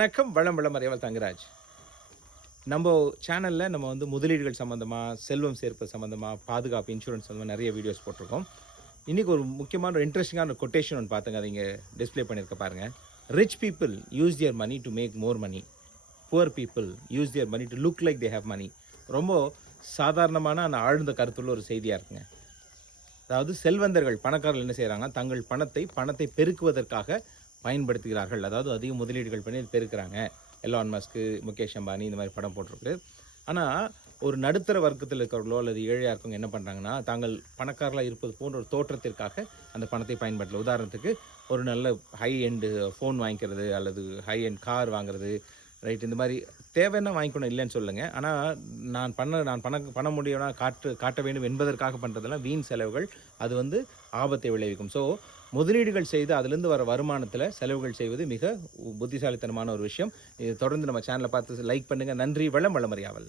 வணக்கம் வளம் வளம் அறிவல் தங்கராஜ். நம்ம சேனலில் நம்ம வந்து முதலீடுகள் சம்மந்தமாக செல்வம் சேர்ப்பு சம்மந்தமாக பாதுகாப்பு இன்சூரன்ஸ் சம்மந்தமாக நிறைய வீடியோஸ் போட்டிருக்கோம். இன்றைக்கி ஒரு முக்கியமான ஒரு இன்ட்ரெஸ்டிங்கான கொட்டேஷன் ஒன்று பார்த்துங்க. அதை இங்கே டிஸ்ப்ளே பண்ணியிருக்க பாருங்கள் rich people use their money to make more money poor people use their money to look like they have money ரொம்ப சாதாரணமான அந்த ஆழ்ந்த கருத்துள்ள ஒரு செய்தியாக இருக்குங்க. அதாவது செல்வந்தர்கள் பணக்காரர்கள் என்ன செய்கிறாங்க தங்கள் பணத்தை பணத்தை பெருக்குவதற்காக பயன்படுத்துகிறார்கள். அதாவது அதிக முதலீடுகள் பண்ணி பெருக்கிறாங்க. எலான் மஸ்க்கு முகேஷ் அம்பானி இந்த மாதிரி படம் போட்டிருக்கு. ஆனால் ஒரு நடுத்தர வர்க்கத்தில் இருக்கிறவர்களோ அல்லது ஏழையாக இருக்கவங்க என்ன பண்ணுறாங்கன்னா தாங்கள் பணக்காரர்களாக இருப்பது போன்ற ஒரு தோற்றத்திற்காக அந்த பணத்தை பயன்படுத்தல. உதாரணத்துக்கு ஒரு நல்ல ஹை எண்டு ஃபோன் வாங்கிக்கிறது அல்லது ஹை எண்ட் கார் வாங்குறது ரைட் இந்த மாதிரி தேவைன்னா வாங்கிக்கணும் இல்லைன்னு சொல்லுங்கள் ஆனால் நான் பண்ண நான் பண பண்ண முடியும்னா காட்டு காட்ட வேண்டும் என்பதற்காக பண்ணுறதெல்லாம் வீண் செலவுகள். அது வந்து ஆபத்தை விளைவிக்கும். ஸோ முதலீடுகள் செய்து அதுலேருந்து வர வருமானத்தில் செலவுகள் செய்வது மிக புத்திசாலித்தனமான ஒரு விஷயம். இது தொடர்ந்து நம்ம சேனலை பார்த்து லைக் பண்ணுங்கள் நன்றி வளம் வளமறியாவல்.